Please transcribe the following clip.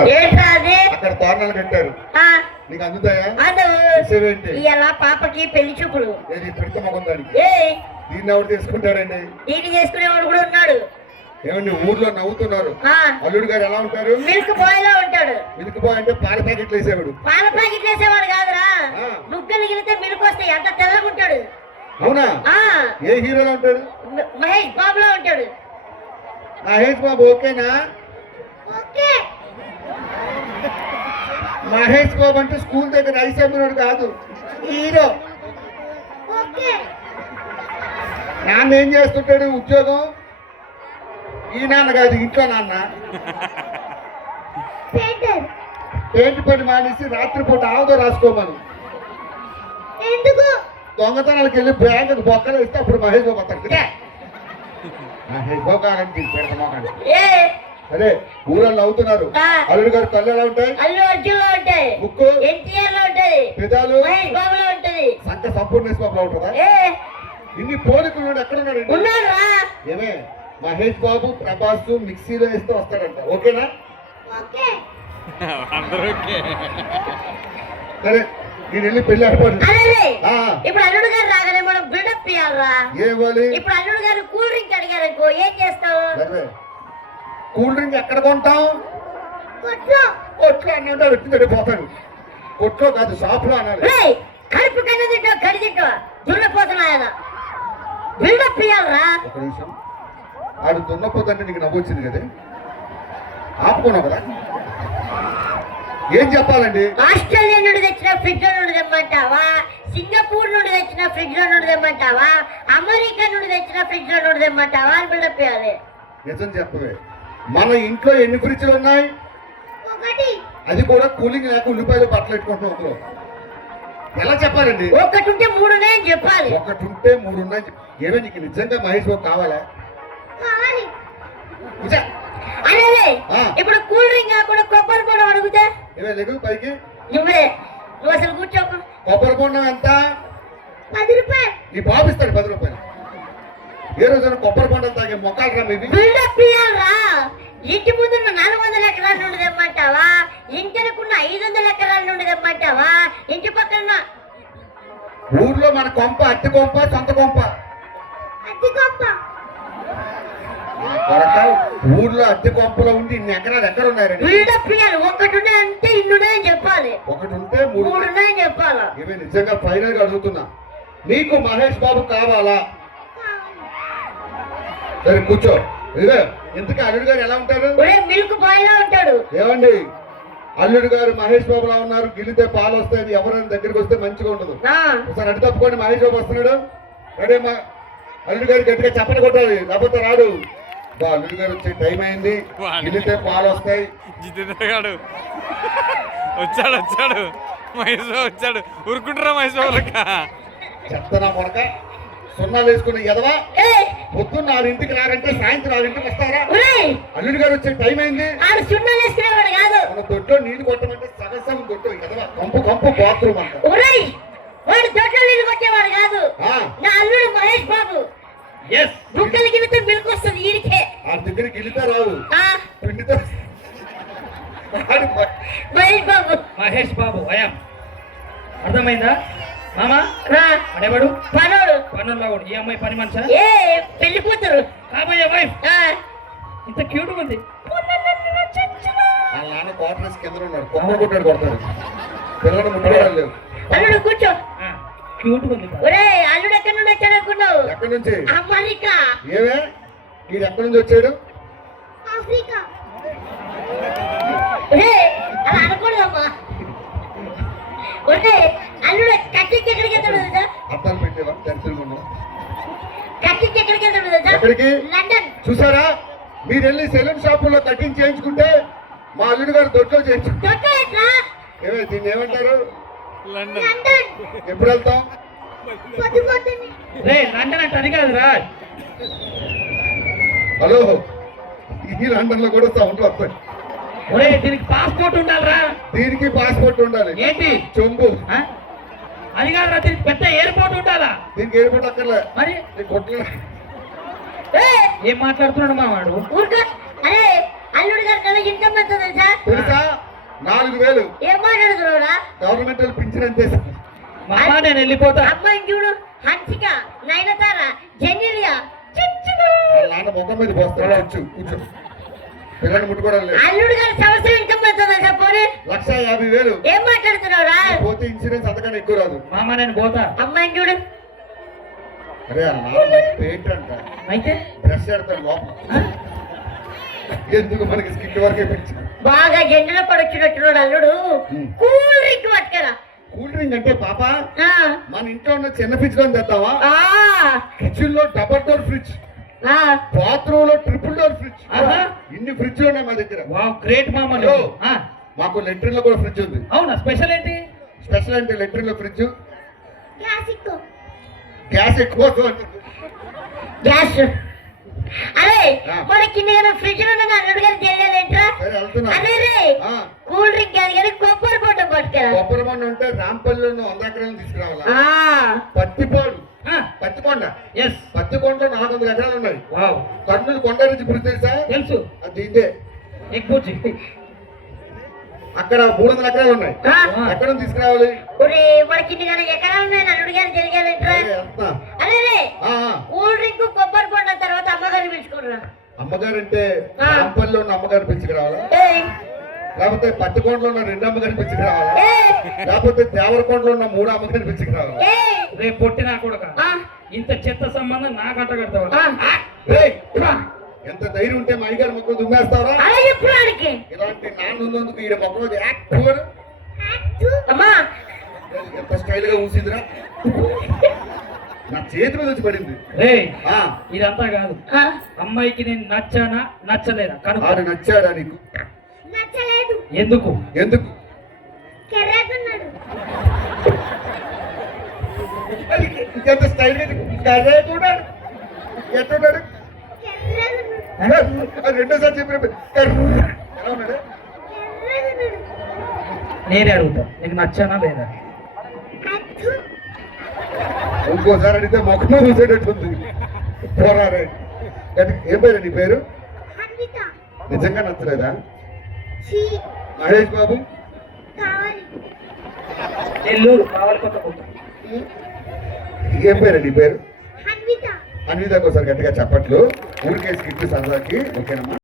అక్కడ తోరణాలు కట్టారు, నీకు అందుతాయా? ఇలా పాపకి పెళ్లి చూపులు పెడితే మొగం దానికి దీన్ని ఎవరు తీసుకుంటారండి? దీన్ని చేసుకునేవాడు కూడా ఉన్నాడు. ఏమండి ఊర్లో నవ్వుతున్నారు, అల్లుడు గారు ఎలా ఉంటారు? మిల్క్ బాయ్ లా ఉంటాడు. మిల్క్ బాయ్ అంటే పాల ప్యాకెట్లు వేసేవాడు. పాల ప్యాకెట్లు వేసేవాడు కాదురా, ముక్కలు గిలితే మిల్క్ వస్తాయి, అంత తెల్లగా ఉంటాడు. అవునా? ఏ హీరోలో ఉంటాడు? మహేష్ బాబులో ఉంటాడు. మహేష్ బాబు ఓకేనా? ఓకే. మహేష్ బాబు అంటే స్కూల్ దగ్గర రైస్ అమ్మినోడు కాదు, హీరో. ఓకే. నాన్న ఏం చేస్తుంటాడు ఉద్యోగం? ఈ నాన్న కాదు, ఇంట్లో నాన్న పెయింట్ పని మానేసి రాత్రిపూట ఆవుతో రాసుకోమను. ఎందుకు? దొంగతనాలకు వెళ్ళి బ్యాంకు బొక్కలు ఇస్తే అప్పుడు మహేష్ బాబు వస్తాడు. మహేష్ బాబు కాదండి పెడతామోకండి. సరే ఊరల్లో అవుతున్నారు, అల్లుడు గారు కళ్ళు ఎలా ఉంటాయి? అల్లు అర్జున్ లో ఉంటాయి, ముక్కు ఎన్టీఆర్ లో ఉంటాయి, పెదాలు మహేష్ బాబు లో ఉంటది, సంక సంపూర్ణేష్ బాబు లో ఉంటుందా? ఇన్ని పోలికలు ఎక్కడున్నాడు? ఏమే మహేష్ బాబు ప్రభాస్ మిక్సీలో వేస్తే వస్తాడంట, ఓకేనా? సరే నేను వెళ్ళి పెళ్లి ఏర్పాటు. ఇప్పుడు అల్లుడు గారు రాగానే మనం బిల్డప్ ఇవ్వాలరా. ఏవాలి? ఇప్పుడు అల్లుడు గారు కూల్ డ్రింక్ అడిగారు అనుకో, ఏం చేస్తావు? కూల్ డ్రింక్ ఎక్కడ కొంటాం? కొట్లో అన్నీ ఉంటా పెట్టి పోతాడు. కొట్లో కాదు, షాప్ లో అనాలి. కడుపు కన్ను తింటా, కడి తింటా, దున్నపోతున్నా బిల్డప్ ఇవ్వాలరా. ఒక నిమిషం, ఆడు దున్నపోతుంటే నీకు నవ్వొచ్చింది కదా, ఆపుకున్నావు కదా, ఏం చెప్పాలండి? ఆస్ట్రేలియా నుండి తెచ్చిన ఫ్రిడ్జ్ నుండి తెమ్మంటావా, సింగపూర్ నుండి తెచ్చిన ఫ్రిడ్జ్ నుండి తెమ్మంటావా, అమెరికా నుండి తెచ్చిన ఫ్రిడ్జ్ నుండి తెమ్మంటావా అని బిల్డప్ ఇవ్వాలి. నిజం చెప్పవే, మన ఇంట్లో ఎన్ని ఫ్రిడ్జ్లు ఉన్నాయి? అది కూడా కూలింగ్ లేక ఉల్లిపాయలు బట్టలు పెట్టుకుంటున్నాం ఒకరు. ఎలా చెప్పాలండి? ఒకటి ఉంటే మూడు ఉన్నాయని చెప్పాలి. ఒకటి ఉంటే మూడు ఉన్నాయి. ఏమే నీకు నిజంగా మహేష్ బాబు కావాలా? ఇప్పుడు కూల్ డ్రింక్ కాకుండా కొబ్బరి బొండం అడుగుతా. ఏమే లేకు పైకి, నువ్వే నువ్వు అసలు కూర్చోకు. కొబ్బరి బొండం ఎంత? 10 రూపాయలు. నీ బాబు ఇస్తాడు 10 రూపాయలు. ఏ రోజున కొబ్బరి బొండం తాగే మొక్కలు రా మీది. బిల్డప్ ఇవ్వాలరా. ఇంటి ముందున్న 400 ఎకరాల నుండి తెమ్మంటావా, ఇంటికున్న 500 ఎకరాల నుండి తెమ్మంటావా, ఇంటి పక్కన ఊర్లో మన కొంప అట్టి కొంప సొంత కొంప? అట్టి కొంప. ఊర్లో అద్దె కొంపలో ఉండి ఇన్ని ఎకరాలు ఎక్కడ ఉన్నారండి? బిల్డప్ ఇవ్వాలి. ఒకటి ఉన్నాయంటే ఇన్నున్నాయని చెప్పాలి, ఒకటి ఉంటే మూడు ఉన్నాయని చెప్పాలా. ఇవే నిజంగా ఫైనల్ గా అడుగుతున్నా, నీకు మహేష్ బాబు కావాలా? సరే కూర్చో. ఇదే ఇంతకీ అల్లుడు గారు ఎలా ఉంటారు? మిల్క్ బాయ్ లా ఉంటాడు. ఏమండి అల్లుడు గారు మహేష్ బాబులా ఉన్నారు, గిల్లితే పాలు వస్తాయని ఎవరైనా దగ్గరికి వస్తే మంచిగా ఉండదు. ఒకసారి అడ్డు తప్పుకోండి, మహేష్ బాబు వస్తున్నాడు. రెడీ అమ్మా, అల్లుడు గారు గట్టిగా చప్పటి కొట్టాలి, లేకపోతే రాడు. అల్లుడు గారు వచ్చే టైం అయింది, గిల్లితే పాలు వస్తాయి. జితేంద్ర గారు వచ్చాడు వచ్చాడు మహేష్ బాబు వచ్చాడు. ఊరుకుంటారా మహేష్ బాబు? చెప్తానా మొడక సున్నాలు వేసుకుని ఎదవా, పొద్దున్న 6 రారంటే సాయంత్రం 6 వస్తారా? అల్లుడు గారు వచ్చే టైం అయింది. మన దొడ్లో నీళ్లు కొట్టమంటే సగసం దొడ్డు ఎదవా, కంపు కంపు బాత్రూమ్ అంట. వాడు దొడ్లో నీళ్లు కొట్టేవాడు కాదు, నా అల్లుడు మహేష్ బాబు. బుక్కలు గిలితే మిల్క్ వస్తుంది ఈడికే. ఆ దగ్గరికి వెళ్తే రావు, పిండితో. మహేష్ బాబు, మహేష్ బాబు అయ్యా, అర్థమైందా మామా? అడేవాడు పనోడు, పనుల్లో ఈ అమ్మాయి పని మనిషా? ఏ పెళ్లి కూతురు, కాబోయే వైఫ్. ఇంత క్యూట్ ఉంది. నాన్న క్వార్టర్స్ కింద ఉన్నాడు, కొమ్మ కొట్టాడు, కొడతాడు పిల్లలు ముట్టడాలు లేవు. అల్లుడు కూర్చో. క్యూట్ ఉంది. ఒరే అల్లుడు ఎక్కడి నుండి వచ్చాడు అనుకున్నావు? ఎక్కడి నుంచి? అమెరికా. ఏమే వీడు ఎక్కడి నుంచి వచ్చాడు? ఆఫ్రికా. అలా అనుకోలేదమ్మా. ఒరే అల్లుడు కట్టించి ఎక్కడికి వెళ్తాడు తెలుసా? అద్దాలు పెట్టేవా దర్శనం? కట్టించి ఎక్కడికి వెళ్తాడు తెలుసా? ఎక్కడికి? లండన్. చూసారా, మీరు వెళ్ళి సెలూన్ షాపుల్లో కటింగ్ చేయించుకుంటే మా అల్లుడు గారు దొడ్లో చేయించుకుంటారు. ఏమే దీన్ని ఏమంటారు? లండన్. ఎప్పుడు వెళ్తాం? లండన్ అంటే అది కాదురా. హలో, ఈ లండన్ లో కూడా సౌండ్లు వస్తాయి. ఒరే దీనికి పాస్పోర్ట్ ఉండాలిరా. దీనికి పాస్పోర్ట్ ఉండాలి. ఏంటి చొంబు? అది కాదురా, దీనికి పెద్ద ఎయిర్పోర్ట్ ఉండాలా. దీనికి ఎయిర్పోర్ట్ అక్కర్లే. మరి కొట్ల ఏం మాట్లాడుతున్నాడు మా వాడు? అరే అల్లుడు గారు కదా ఇన్కమ్ ఎంత తెలుసా? తెలుసా? 4000. ఏం మాట్లాడుతున్నావురా? గవర్నమెంట్ వాళ్ళు పింఛన్ అంతే. మామ నేను వెళ్ళిపోతా. అమ్మాయిని చూడు, హన్సిక, నయనతార, జెనిలియా, వాళ్ళ నాన్న ముఖం మీద పోస్తాడు. కూర్చో పిల్లల్ని ముట్టుకోవడం లేదు. అల్లుడు గారి సంవత్సరం ఇన్కమ్ ఎంత చెప్పండి? 1,50,000. ఏం మాట్లాడుతున్నావురా? పోతే ఇన్సూరెన్స్ అంతకన్నా ఎక్కువ రాదు. మామ నేను పోతా. అమ్మాయిని చూడు. అరే ఆ నాన్న పెయింట్ అంట, అయితే బ్రష్ పెడతాడు లోపల. ఎందుకు మనకి స్కిట్ వరకే పిచ్చి. బాగా జెండలో పడొచ్చినట్టున్నాడు అల్లుడు. కూల్ డ్రింక్ పట్టుకరా. కూల్ డ్రింక్ అంటే పాప ఆ, మన ఇంట్లో ఉన్న చిన్న ఫ్రిడ్జ్ లో తెద్దామా? ఆ, కిచెన్ లో డబల్ డోర్ ఫ్రిడ్జ్, ఆ. బాత్రూమ్ లో ట్రిపుల్ డోర్ ఫ్రిడ్జ్. ఆహా. ఇన్ని ఫ్రిడ్జ్ ఉన్నాయి మా దగ్గర. వావ్ గ్రేట్ మామ హలో. నువ్వు. ఆ, మాకు లెట్రిన్ లో కూడా ఫ్రిడ్జ్ ఉంది. అవునా స్పెషల్ ఏంటి? స్పెషల్ అంటే లెట్రిన్ లో ఫ్రిడ్జ్, క్లాసిక్ గ్యాస్ ఎక్కువ వస్తుంది. గ్యాస్. అరే ఆ. మన కింద ఫ్రిడ్జ్ లో ఉన్న అల్లుడు గారు తెలియాలేంట్రా? సరే వెళ్తున్నా. అరే రే, ఆ, కూల్ డ్రింక్ కాదు కానీ కొబ్బరి బొట్ట పట్టుకరా. కొబ్బరి బండ ఉంటే రాంపల్లిలో 100 ఎకరాలు తీసుకురావాలా? ఆ, పత్తిపాడు, ఆ, పత్తికొండ, ఎస్. పత్తికొండలో 400 ఎకరాలు ఉన్నాయి. వావ్ కర్నూలు కొండ నుంచి గురి తెలుసా? తెలుసు. అది ఇదే. ఎగ్బుజ్జి. అక్కడ 300 ఎకరాలు ఉన్నాయి. ఆ. ఎక్కడ నుంచి తీసుకురావాలి? ఒరే మన కింద కానీ ఎకరాలు ఉన్నాయి అల్లుడు గారు తెలియాలేంట్రా? సరే, వెళ్తున్నా. అరే రే, ఆ, ఆ. కూల్ డ్రింక్ కొబ్బరి బొండ తర్వాత అమ్మగారిని పిలుచుకున్నా. అమ్మగారు అంటే ఆ. రాంపల్లిలో ఉన్న అమ్మగారు పిలుచుకురావాలా? ఏయ్, లేకపోతే పత్తికొండలో ఉన్న 2 అమ్మగారిని పిలుచుకురావాలా? ఏయ్, లేకపోతే దేవరకొండలో ఉన్న 3 అమ్మగారిని పిలుచుకురావాలా? ఏయ్. రేపు పొట్టినా కొడుక ఆ, ఇంత చెత్త సంబంధం నాకు అంటగడతావా? ఆ. ఏయ్, ఎంత ధైర్యం ఉంటే మా అయ్యగారు మొక్కలు దుమ్మేస్తావరా? అలా చెప్పు వాడికి. ఇలాంటి నాన్న ఉన్నందుకు ఈడ మొక్కలు యాక్టివ్ అమ్మా, ఎంత స్టైల్ గా ఊసిందిరా. నా చేతి మీద వచ్చి పడింది. రే ఆ, ఇదంతా కాదు. ఆ, అమ్మాయికి నేను నచ్చానా నచ్చలేదా కనుక. ఆడు నచ్చాడా నీకు? నచ్చలేదు. ఎందుకు? ఎందుకు? కెర్రకున్నాడు. ఎంత స్టైల్ గా కర్రేకున్నాడు. ఎట్టున్నాడు? అది రెండోసారి చెప్పినప్పుడు ఎలా ఉన్నాడు? నేనే అడుగుతా నీకు నచ్చానా లేదా? ఇంకోసారి అడిగితే మొక్కలో చూసేటట్టుంది. పోరారే. ఏం పేరు నీ పేరు? నిజంగా నచ్చలేదా? మహేష్ బాబు నెల్లూరు కావాలి కొత్త కొత్త. ఏం పేరు నీ పేరు? అన్విత. ఒకసారి గట్టిగా చెప్పట్లు. ఊరికే స్కిట్ సరదాకి. ఓకేనమ్మా.